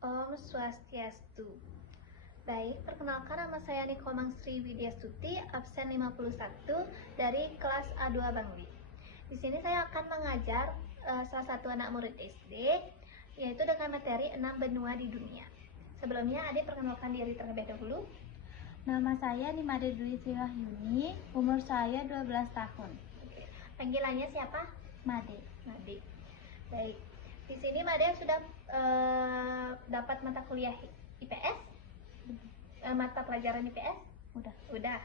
Om Swastiastu. Baik, perkenalkan nama saya Nikomang Sri Widyastuti, absen 51 dari kelas A2 Bangli. Di sini saya akan mengajar salah satu anak murid SD, yaitu dengan materi 6 benua di dunia. Sebelumnya, adik perkenalkan diri terlebih dahulu. Nama saya Nimade Dwi Siwahyuni, umur saya 12 tahun. Panggilannya siapa? Made. Made. Baik, di sini Made sudah dapat mata kuliah IPS? Mata pelajaran IPS? Udah.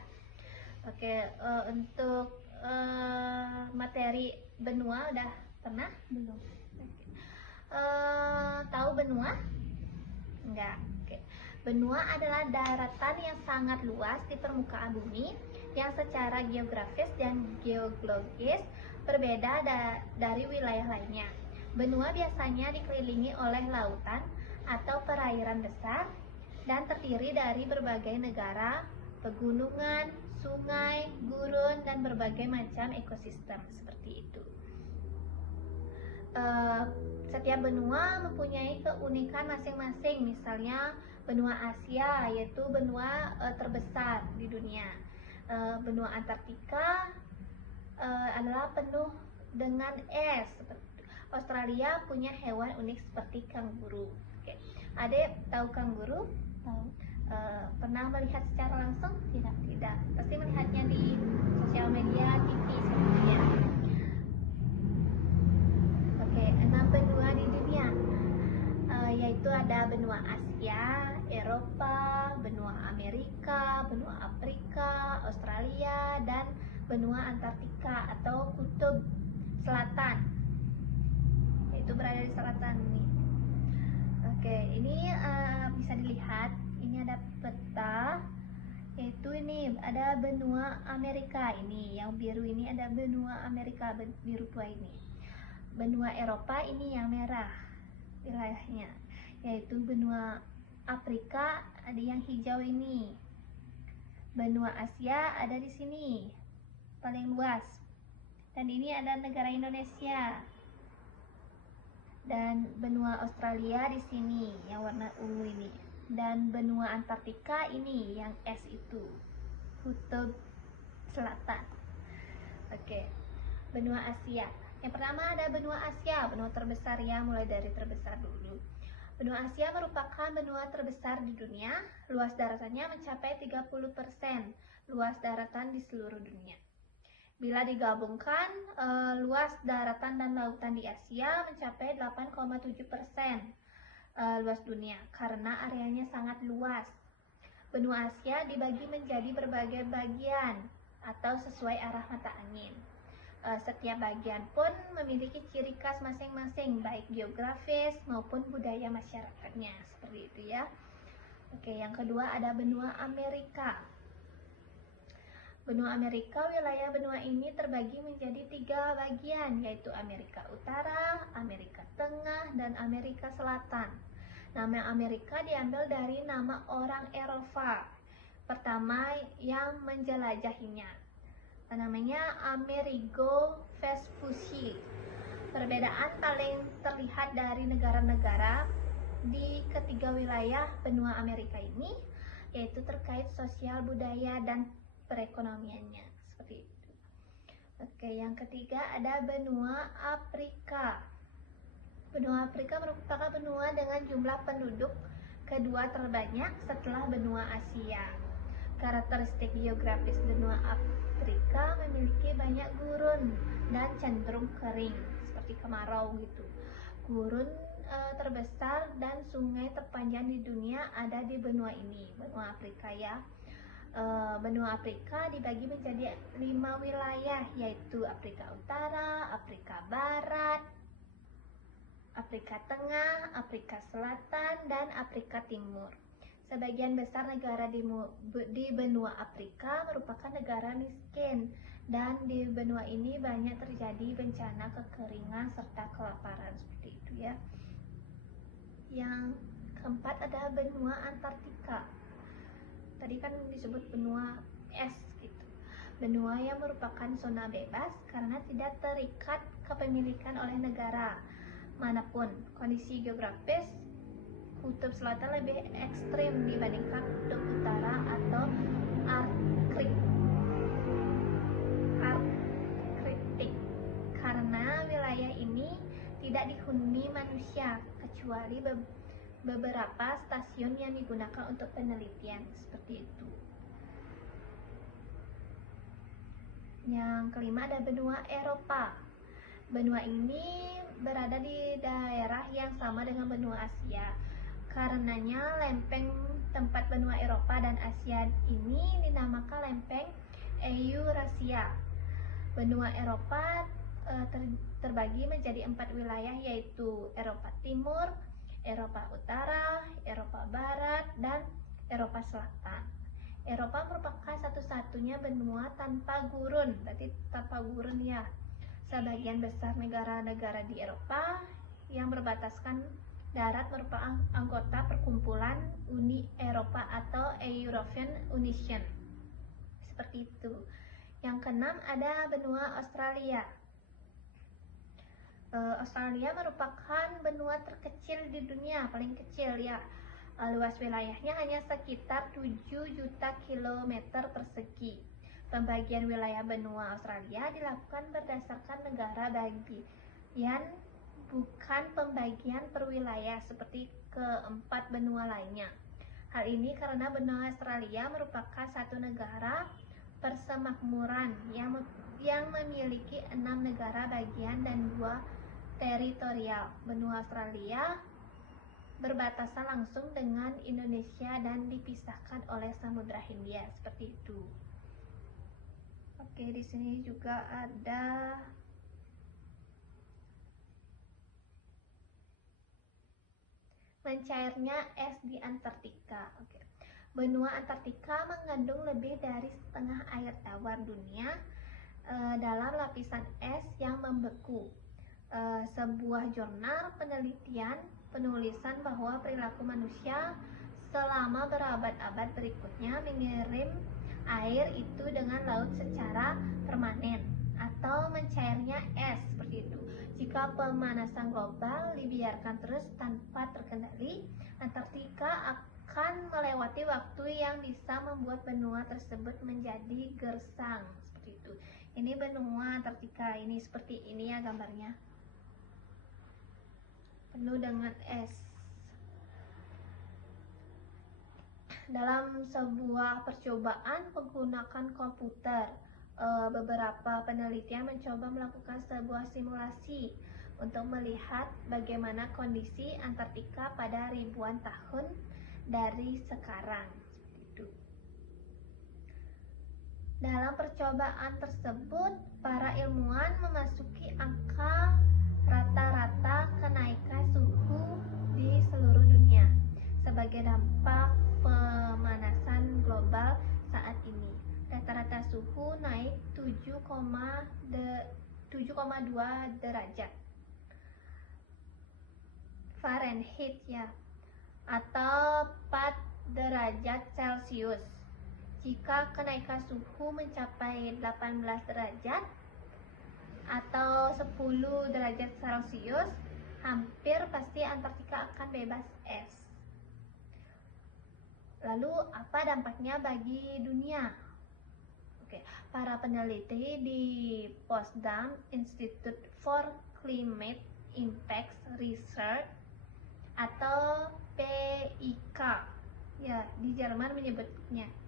Oke, untuk materi benua udah pernah? Belum. Tahu benua? Enggak. Oke. Benua adalah daratan yang sangat luas di permukaan bumi yang secara geografis dan geologis berbeda dari wilayah lainnya. Benua biasanya dikelilingi oleh lautan atau perairan besar dan terdiri dari berbagai negara, pegunungan, sungai, gurun, dan berbagai macam ekosistem seperti itu. Setiap benua mempunyai keunikan masing-masing. Misalnya benua Asia, yaitu benua terbesar di dunia. Benua Antartika adalah penuh dengan es. Australia punya hewan unik seperti kanguru. Oke. Adek tahu kanguru? Tahu. Pernah melihat secara langsung? Tidak. Pasti melihatnya di sosial media, TV seperti ya. Oke, 6 benua di dunia, yaitu ada benua Asia, Eropa, benua Amerika, benua Afrika, Australia, dan benua Antartika atau kutub selatan, yaitu berada di selatan ini. Oke, ini bisa dilihat, ini ada peta, yaitu ini ada benua Amerika, ini yang biru ini ada benua Amerika, biru tua ini. Benua Eropa ini yang merah wilayahnya, yaitu benua Afrika ada yang hijau ini. Benua Asia ada di sini paling luas, dan ini ada negara Indonesia. Dan benua Australia di sini yang warna ungu ini, dan benua Antartika ini yang es itu, kutub selatan. Oke, benua Asia. Yang pertama ada benua Asia, benua terbesar ya, mulai dari terbesar dulu. Benua Asia merupakan benua terbesar di dunia, luas daratannya mencapai 30% luas daratan di seluruh dunia. Bila digabungkan, luas daratan dan lautan di Asia mencapai 8,7% luas dunia, karena areanya sangat luas. Benua Asia dibagi menjadi berbagai bagian atau sesuai arah mata angin. Setiap bagian pun memiliki ciri khas masing-masing, baik geografis maupun budaya masyarakatnya, seperti itu ya. Oke, yang kedua ada benua Amerika. Benua Amerika, wilayah benua ini terbagi menjadi 3 bagian, yaitu Amerika Utara, Amerika Tengah, dan Amerika Selatan. Nama Amerika diambil dari nama orang Eropa pertama yang menjelajahinya. Namanya Amerigo Vespucci. Perbedaan paling terlihat dari negara-negara di ketiga wilayah benua Amerika ini, yaitu terkait sosial budaya dan perekonomiannya, seperti itu. Oke, yang ketiga ada benua Afrika. Benua Afrika merupakan benua dengan jumlah penduduk kedua terbanyak setelah benua Asia. Karakteristik geografis benua Afrika memiliki banyak gurun dan cenderung kering, seperti kemarau gitu. Gurun terbesar dan sungai terpanjang di dunia ada di benua ini, benua Afrika ya. Benua Afrika dibagi menjadi 5 wilayah, yaitu Afrika Utara, Afrika Barat, Afrika Tengah, Afrika Selatan, dan Afrika Timur. Sebagian besar negara di benua Afrika merupakan negara miskin, dan di benua ini banyak terjadi bencana kekeringan serta kelaparan, seperti itu ya. Yang keempat ada benua Antartika. Tadi kan disebut benua es gitu. Benua yang merupakan zona bebas karena tidak terikat kepemilikan oleh negara manapun. Kondisi geografis kutub selatan lebih ekstrim dibandingkan kutub utara atau Arktik karena wilayah ini tidak dihuni manusia kecuali beberapa stasiun yang digunakan untuk penelitian seperti itu. Yang kelima ada benua Eropa. Benua ini berada di daerah yang sama dengan benua Asia. Karenanya lempeng tempat benua Eropa dan Asia ini dinamakan lempeng Eurasia. Benua Eropa terbagi menjadi 4 wilayah, yaitu Eropa Timur, Eropa Utara, Eropa Barat, dan Eropa Selatan. Eropa merupakan satu-satunya benua tanpa gurun, berarti tanpa gurun ya. Sebagian besar negara-negara di Eropa yang berbatasan darat merupakan anggota perkumpulan Uni Eropa atau European Union. Seperti itu. Yang keenam ada benua Australia. Australia merupakan benua terkecil di dunia, paling kecil ya. Luas wilayahnya hanya sekitar 7 juta kilometer persegi. Pembagian wilayah benua Australia dilakukan berdasarkan negara bagian, bukan pembagian per wilayah seperti keempat benua lainnya. Hal ini karena benua Australia merupakan satu negara persemakmuran yang memiliki 6 negara bagian dan 2 teritorial. Benua Australia berbatasan langsung dengan Indonesia dan dipisahkan oleh Samudra Hindia, seperti itu. Oke, di sini juga ada mencairnya es di Antartika. Oke. Benua Antartika mengandung lebih dari setengah air tawar dunia dalam lapisan es yang membeku. Sebuah jurnal penelitian penulisan bahwa perilaku manusia selama berabad-abad berikutnya mengirim air itu dengan laut secara permanen atau mencairnya es, seperti itu. Jika pemanasan global dibiarkan terus tanpa terkendali, Antartika akan melewati waktu yang bisa membuat benua tersebut menjadi gersang, seperti itu. Ini benua Antartika, ini seperti ini ya gambarnya, penuh dengan es. Dalam sebuah percobaan menggunakan komputer, beberapa penelitian mencoba melakukan sebuah simulasi untuk melihat bagaimana kondisi Antartika pada ribuan tahun dari sekarang. Dalam percobaan tersebut, para ilmuwan memasuki angka rata-rata kenaikan suhu di seluruh dunia sebagai dampak pemanasan global saat ini. Rata-rata suhu naik 7,2 derajat Fahrenheit ya, atau 4 derajat Celcius. Jika kenaikan suhu mencapai 18 derajat atau 10 derajat Celcius, hampir pasti Antartika akan bebas es. Lalu apa dampaknya bagi dunia? Oke, para peneliti di Potsdam Institute for Climate Impacts Research atau PIK ya di Jerman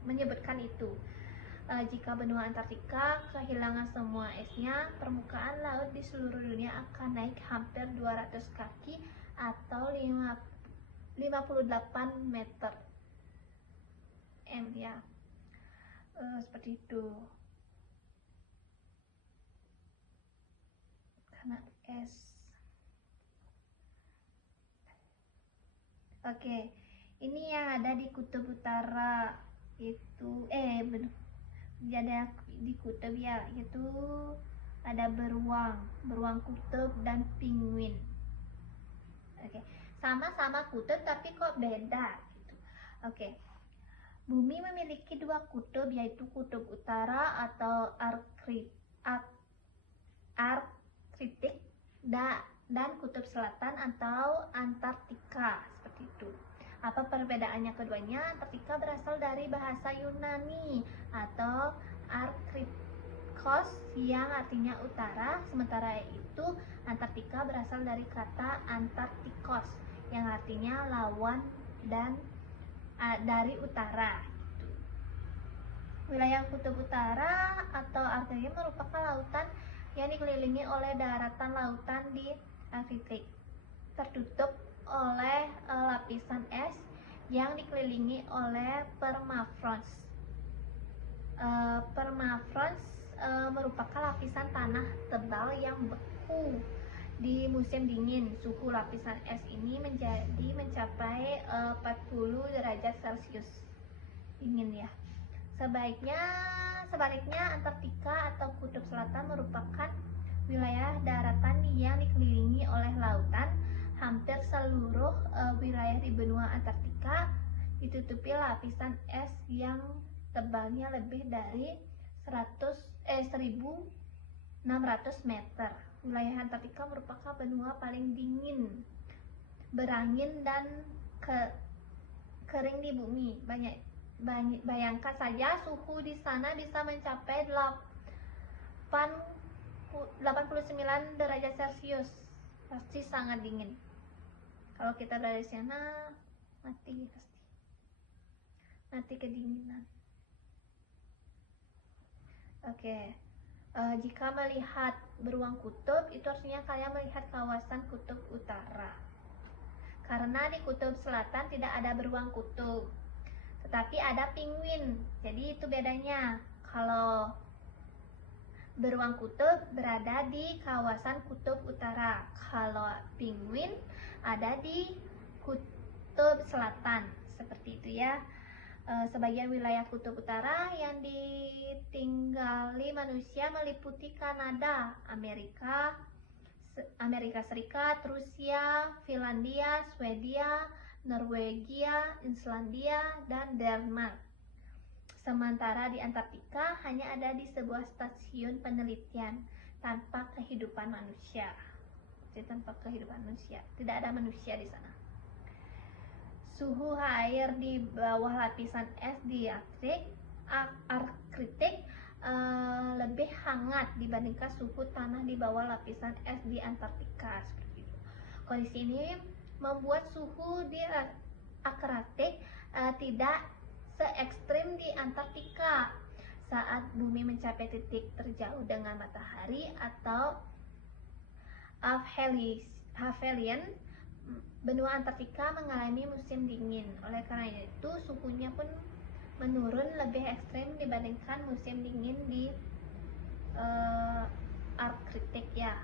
menyebutkan itu. Jika benua Antartika kehilangan semua esnya, permukaan laut di seluruh dunia akan naik hampir 200 kaki atau 58 meter ya. Seperti itu karena es. Oke, ini yang ada di kutub utara itu ada di kutub ya, itu ada beruang kutub dan penguin. Oke, sama-sama kutub tapi kok beda gitu. Oke. Bumi memiliki 2 kutub, yaitu kutub utara atau Arktik dan kutub selatan atau Antartika, seperti itu. Apa perbedaannya keduanya? Antartika berasal dari bahasa Yunani atau Arkrikos yang artinya utara, sementara itu Antartika berasal dari kata Antarktikos yang artinya lawan dan dari utara. Wilayah kutub utara atau Arktik merupakan lautan yang dikelilingi oleh daratan lautan di Arktik, tertutup oleh lapisan es yang dikelilingi oleh permafrost. Permafrost merupakan lapisan tanah tebal yang beku. Di musim dingin, suhu lapisan es ini mencapai 40 derajat Celcius. Dingin ya. Sebaliknya Antartika atau Kutub Selatan merupakan wilayah daratan yang dikelilingi oleh lautan. Hampir seluruh wilayah di benua Antartika ditutupi lapisan es yang tebalnya lebih dari 1.600 meter. Wilayah Antartika merupakan benua paling dingin, berangin dan kering di bumi. Bayangkan saja suhu di sana bisa mencapai 89 derajat Celcius. Pasti sangat dingin. Kalau kita berada di sana, mati kedinginan. Oke. Jika melihat beruang kutub, itu artinya kalian melihat kawasan kutub utara. Karena di kutub selatan tidak ada beruang kutub, tetapi ada penguin. Jadi itu bedanya. Kalau beruang kutub berada di kawasan kutub utara, kalau penguin ada di kutub selatan. Seperti itu ya. Sebagian wilayah kutub utara yang ditinggali manusia meliputi Kanada, Amerika Serikat, Rusia, Finlandia, Swedia, Norwegia, Islandia, dan Denmark. Sementara di Antartika hanya ada di sebuah stasiun penelitian tanpa kehidupan manusia. Tidak ada manusia di sana. Suhu air di bawah lapisan es di Arktik lebih hangat dibandingkan suhu tanah di bawah lapisan es di Antartika. Seperti itu. Kondisi ini membuat suhu di Arktik tidak se-ekstrim di Antartika. Saat bumi mencapai titik terjauh dengan matahari atau aphelion, benua Antartika mengalami musim dingin. Oleh karena itu, suhunya pun menurun lebih ekstrim dibandingkan musim dingin di Arktik ya.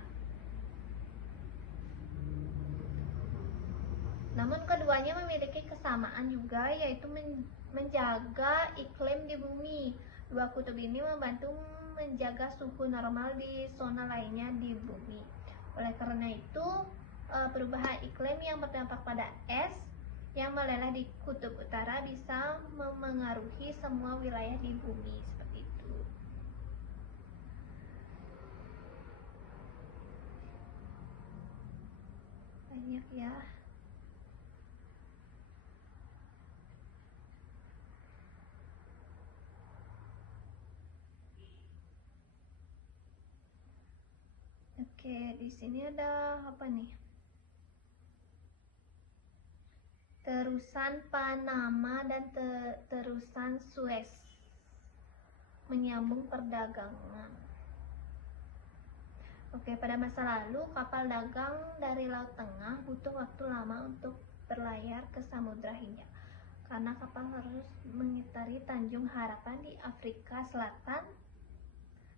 Namun keduanya memiliki kesamaan juga, yaitu menjaga iklim di bumi. Dua kutub ini membantu menjaga suhu normal di zona lainnya di bumi. Oleh karena itu, perubahan iklim yang berdampak pada es yang meleleh di kutub utara bisa memengaruhi semua wilayah di bumi. Seperti itu. Banyak ya. Oke, di sini ada apa nih? Terusan Panama dan terusan Suez menyambung perdagangan. Oke, pada masa lalu kapal dagang dari Laut Tengah butuh waktu lama untuk berlayar ke Samudra Hindia karena kapal harus mengitari Tanjung Harapan di Afrika Selatan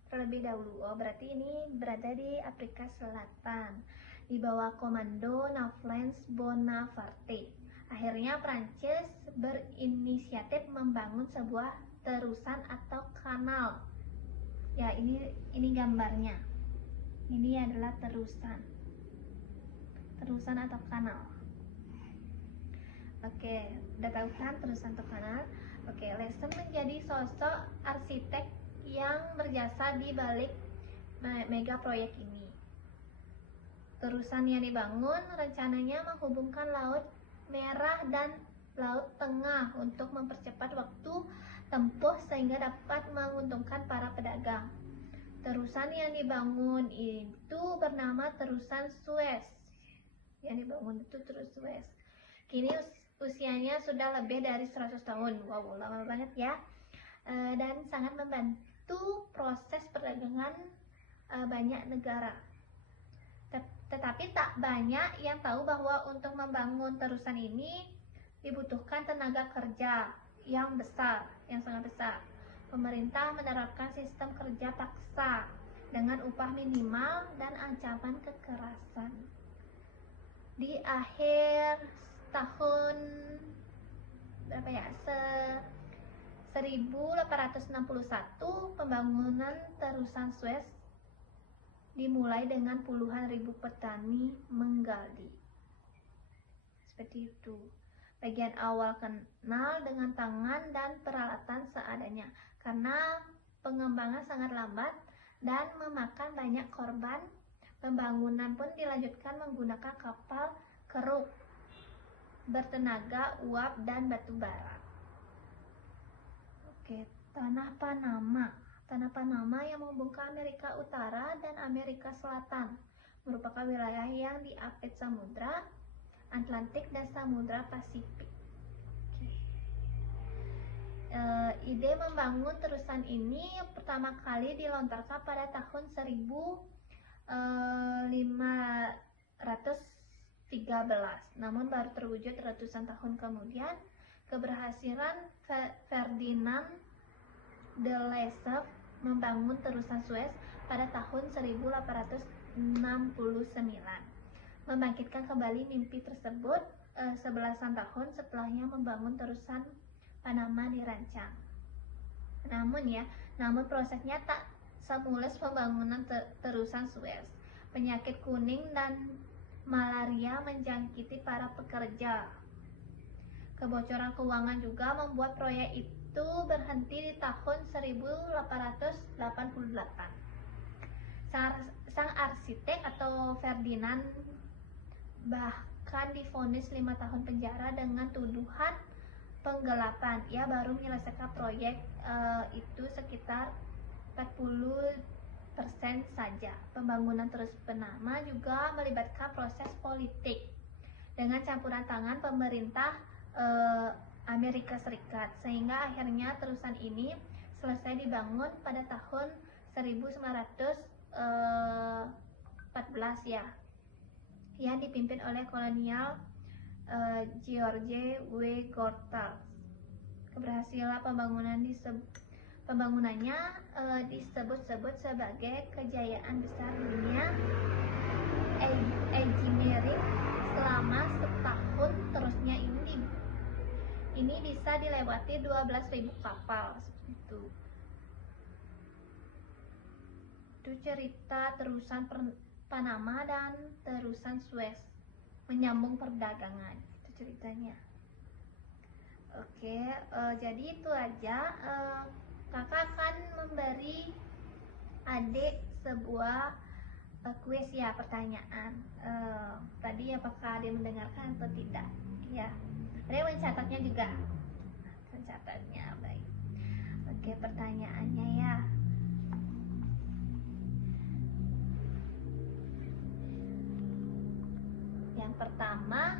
terlebih dahulu. Oh, berarti ini berada di Afrika Selatan di bawah komando Napoleon Bonaparte. Akhirnya Prancis berinisiatif membangun sebuah terusan atau kanal. Ya, ini gambarnya. Ini adalah terusan atau kanal. Oke, udah tahu kan terusan atau kanal? Oke, Lesson menjadi sosok arsitek yang berjasa di balik mega proyek ini. Terusan yang dibangun rencananya menghubungkan Laut Merah dan Laut Tengah untuk mempercepat waktu tempuh sehingga dapat menguntungkan para pedagang. Terusan yang dibangun itu bernama Terusan Suez. Yang dibangun itu terus Suez. Kini usianya sudah lebih dari 100 tahun. Wow, lama banget ya. Dan sangat membantu proses perdagangan banyak negara. Tetapi tak banyak yang tahu bahwa untuk membangun terusan ini dibutuhkan tenaga kerja yang besar, yang sangat besar. Pemerintah menerapkan sistem kerja paksa dengan upah minimal dan ancaman kekerasan. Di akhir tahun berapa ya? 1861 pembangunan terusan Suez dimulai dengan puluhan ribu petani menggali. Seperti itu. Bagian awal kanal dengan tangan dan peralatan seadanya karena pengembangan sangat lambat dan memakan banyak korban. Pembangunan pun dilanjutkan menggunakan kapal keruk bertenaga uap dan batu bara. Oke, Tanah Panama. Tanah Panama yang menghubungkan Amerika Utara dan Amerika Selatan merupakan wilayah yang diapit Samudra Atlantik dan Samudra Pasifik. Ide membangun terusan ini pertama kali dilontarkan pada tahun 1513, namun baru terwujud ratusan tahun kemudian. Keberhasilan Ferdinand de Lesseps membangun terusan Suez pada tahun 1869 membangkitkan kembali mimpi tersebut. 11-an tahun setelahnya membangun terusan Panama dirancang. Namun prosesnya tak semulus pembangunan terusan Suez. Penyakit kuning dan malaria menjangkiti para pekerja. Kebocoran keuangan juga membuat proyek itu berhenti di tahun 1888. Sang arsitek atau Ferdinand bahkan divonis 5 tahun penjara dengan tuduhan penggelapan. Ia baru menyelesaikan proyek itu sekitar 40% saja. Pembangunan terus Panama juga melibatkan proses politik dengan campuran tangan pemerintah Amerika Serikat, sehingga akhirnya terusan ini selesai dibangun pada tahun 1914 ya, yang dipimpin oleh kolonial George W. Gortals. Keberhasilan pembangunannya disebut-sebut sebagai kejayaan besar dunia engineering selama setahun terusnya. Ini bisa dilewati 12.000 kapal seperti itu. Itu cerita terusan Panama dan terusan Suez menyambung perdagangan. Itu ceritanya. Oke, jadi itu aja. Kakak akan memberi adik sebuah kuis ya, pertanyaan. Tadi apakah dia mendengarkan atau tidak? Ya. Ada yang mencatatnya juga. Mencatatnya baik. Oke, pertanyaannya ya. Yang pertama,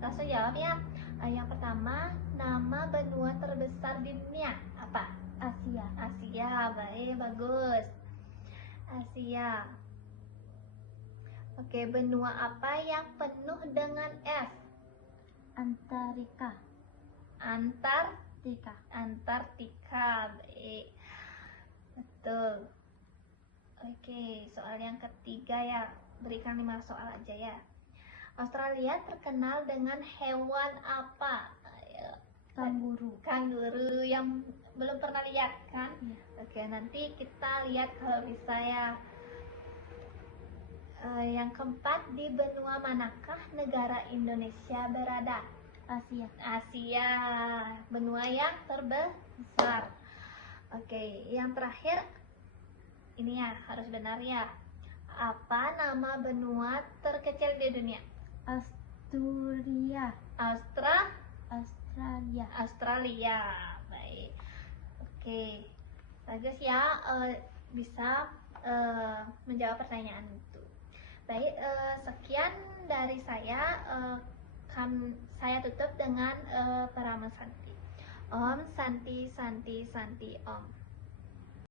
langsung jawab ya. Yang pertama, nama benua terbesar di dunia apa? Asia. Asia, baik, bagus. Asia. Oke, benua apa yang penuh dengan es? Antartika. Antartika, baik, betul. Oke, soal yang ketiga ya, berikan 5 soal aja ya. Australia terkenal dengan hewan apa? Kanguru yang belum pernah lihat kan? Ya. Oke, nanti kita lihat kalau bisa ya. Yang keempat, di benua manakah negara Indonesia berada? Asia, benua yang terbesar. Oke, yang terakhir ini ya, harus benar ya. Apa nama benua terkecil di dunia? Australia. Australia. Australia. Baik. Oke. Bagus ya, bisa menjawab pertanyaan itu. Baik, sekian dari saya. Saya tutup dengan Parama Santi. Om Santi Santi Santi Om.